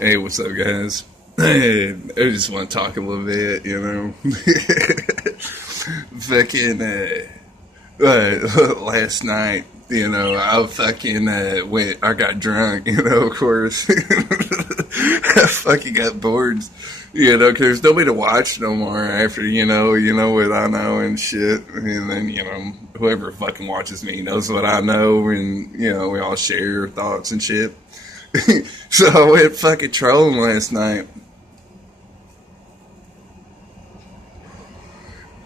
Hey, what's up, guys? Hey, I just want to talk a little bit, you know. Fucking, last night, you know, I fucking I got drunk, you know, of course. I fucking got bored, you know, because there's nobody to watch no more after, you know what I know and shit. And then, you know, whoever fucking watches me knows what I know, and, you know, we all share thoughts and shit. So I went fucking trolling last night.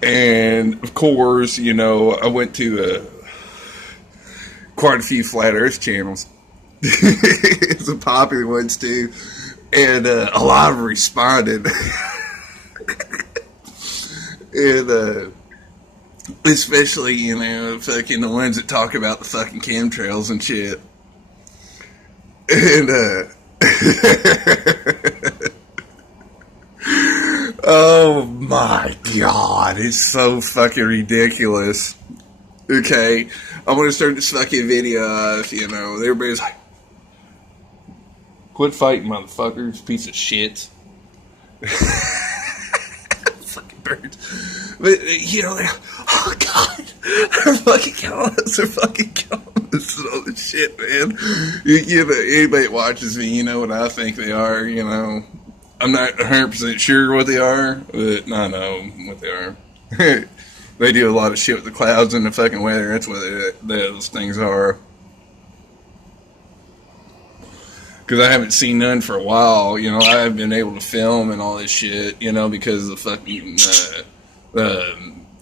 And, of course, you know, I went to quite a few Flat Earth channels. Some popular ones, too. And a lot of them responded. And, especially, you know, fucking the ones that talk about the fucking chemtrails and shit. And, oh my god, it's so fucking ridiculous. Okay, I'm gonna start this fucking video off, you know, everybody's like, quit fighting, motherfuckers, piece of shit. Fucking birds. But, you know, they're, oh god, they're fucking killing us, they're fucking killing us and all this shit, man. You know, anybody that watches me, you know what I think they are, you know. I'm not 100% sure what they are, but I know what they are. They do a lot of shit with the clouds and the fucking weather. That's what those things are. Because I haven't seen none for a while. You know, I haven't been able to film and all this shit, you know, because of the fucking,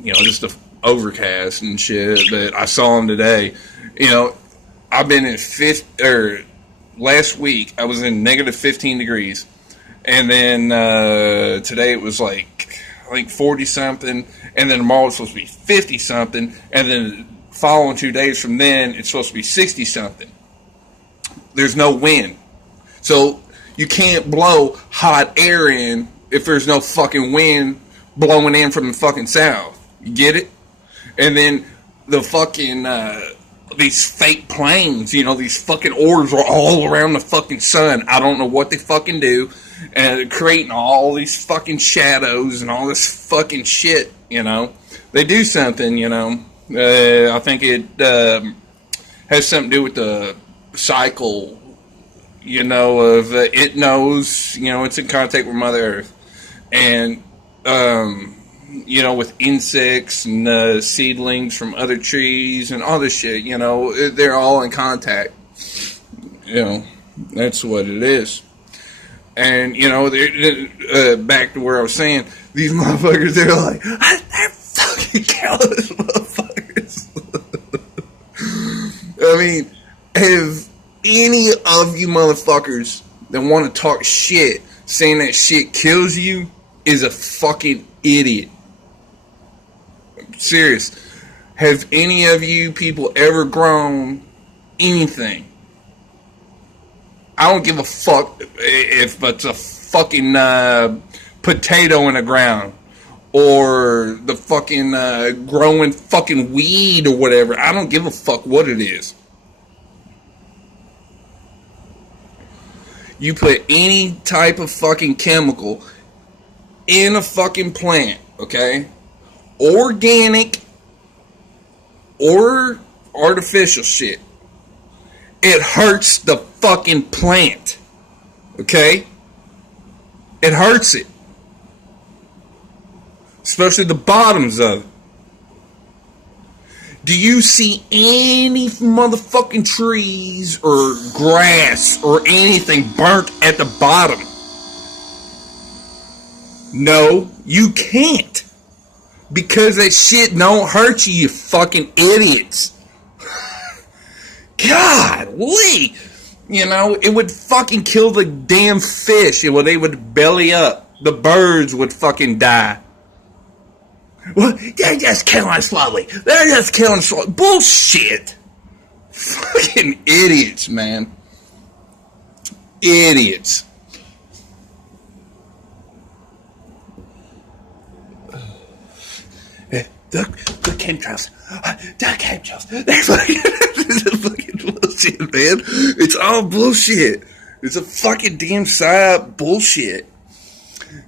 you know, just the overcast and shit. But I saw them today. You know, I've been in last week, I was in negative 15 degrees. And then today it was like, I think 40-something. And then tomorrow it's supposed to be 50-something. And then the following 2 days from then, it's supposed to be 60-something. There's no wind. So you can't blow hot air in if there's no fucking wind blowing in from the fucking south. You get it? And then the fucking, these fake planes, you know, these fucking orbs are all around the fucking sun. I don't know what they fucking do. And creating all these fucking shadows and all this fucking shit, you know. They do something, you know. I think it has something to do with the cycle, you know, of it knows, you know, it's in contact with Mother Earth. And, you know, with insects and seedlings from other trees and all this shit, you know, they're all in contact. You know, that's what it is. And, you know, back to where I was saying, these motherfuckers, they're like, they're fucking callous motherfuckers. I mean, have any of you motherfuckers that want to talk shit saying that shit kills you is a fucking idiot. I'm serious. Have any of you people ever grown anything? I don't give a fuck if it's a fucking potato in the ground or the fucking growing fucking weed or whatever. I don't give a fuck what it is. You put any type of fucking chemical in a fucking plant, okay? Organic or artificial shit. It hurts the fucking plant. Okay? It hurts it. Especially the bottoms of it. Do you see any motherfucking trees or grass or anything burnt at the bottom? No, you can't. Because that shit don't hurt you, you fucking idiots. Golly, you know, it would fucking kill the damn fish. They would belly up. The birds would fucking die. Well, they're just killing slowly. They're just killing slowly. Bullshit. Fucking idiots, man. Idiots. The chemtrails. The chemtrails. They're fucking bullshit, man. It's all bullshit. It's a fucking damn psyop bullshit.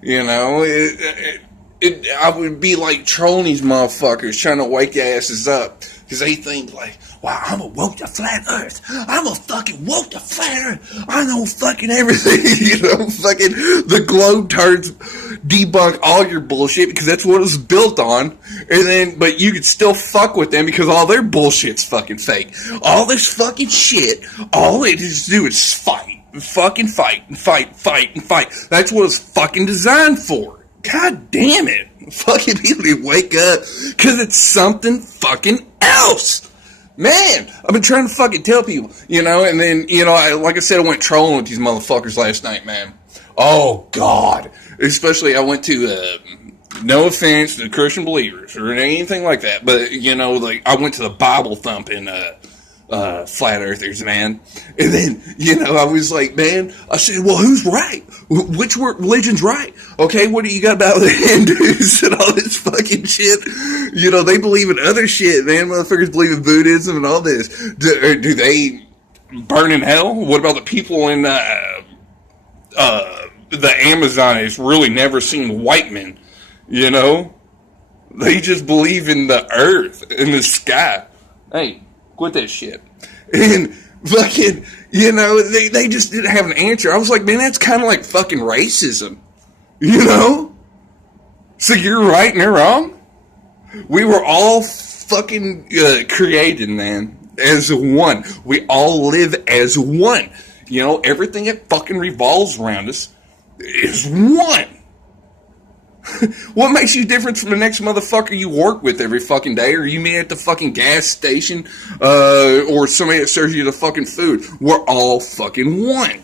You know, I would be like trolling these motherfuckers, trying to wake their asses up. Because they think like, wow, I'm a woke the flat earth. I'm a fucking woke the flat earth. I know fucking everything. You know, fucking the globe turns debunk all your bullshit because that's what it was built on. And then, but you could still fuck with them because all their bullshit's fucking fake. All this fucking shit, all they just do is fight. Fucking fight and fight, fight and fight. That's what it's fucking designed for. God damn it. Fucking people need to wake up because it's something fucking else. Man, I've been trying to fucking tell people, you know, and then, you know, like I said, I went trolling with these motherfuckers last night, man. Oh, God. Especially I went to, no offense to Christian believers or anything like that, but, you know, like, I went to the Bible thumping, flat earthers, man. And then, you know, I was like, man, I said, well, who's right? Which religion's right? Okay, what do you got about the Hindus and all this fucking shit? You know, they believe in other shit, man. Motherfuckers believe in Buddhism and all this. Do they burn in hell? What about the people in the Amazon has really never seen white men? You know? They just believe in the earth, in the sky. Hey, quit that shit. And fucking, you know, they just didn't have an answer. I was like, man, that's kind of like fucking racism. You know? So you're right and they're wrong? We were all fucking created, man, as one. We all live as one. You know, everything that fucking revolves around us is one. What makes you different from the next motherfucker you work with every fucking day, or you meet at the fucking gas station, or somebody that serves you the fucking food? We're all fucking one.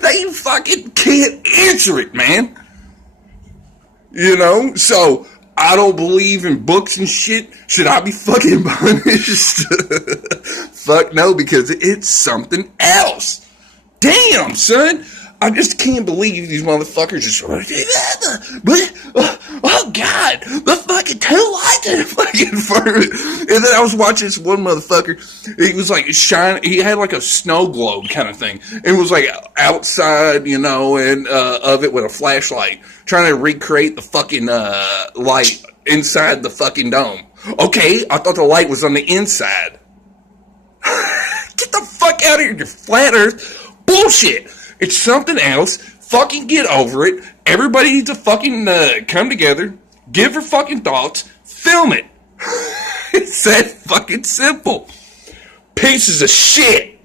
They fucking can't answer it, man. You know? So, I don't believe in books and shit. Should I be fucking punished? Fuck no, because it's something else. Damn, son. I just can't believe these motherfuckers just, oh God, the fucking tail lights in the fucking furnace. And then I was watching this one motherfucker, he was like he had like a snow globe kind of thing, and was like outside, you know, and of it with a flashlight, trying to recreate the fucking light inside the fucking dome. Okay, I thought the light was on the inside. Get the fuck out of here, you flat earth bullshit. It's something else. Fucking get over it. Everybody needs to fucking come together, give her fucking thoughts, film it. It's that fucking simple. Pieces of shit.